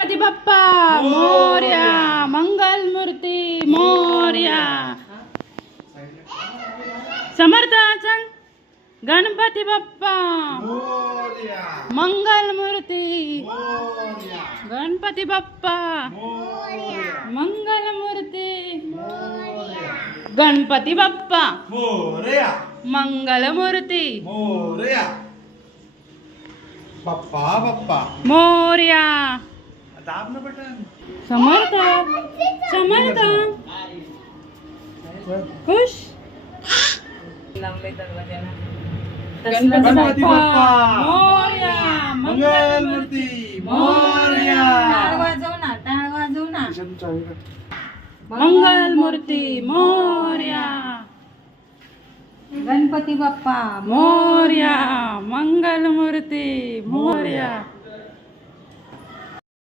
गणपती बाप्पा मोरया, मंगल मूर्ती मोरया. समर्थ सांग. गणपती बाप्पा मोरया, मंगल मूर्ती मोरया, गणपती बाप्पा मोरया, मंगल मूर्ती मोरया, गणपती बाप्पा मोरया, मंगल मूर्ती मोरया. बाप्पा बाप्पा मोरया. दाब ना बटन. समर्थ समर्थ खुश. गणपती बाप्पा मोरया मंगल मूर्ती मोरया. टाळ वाजव ना. मंगल मूर्ती मोरया. गणपती बाप्पा मोरया मंगल मूर्ती मोरया.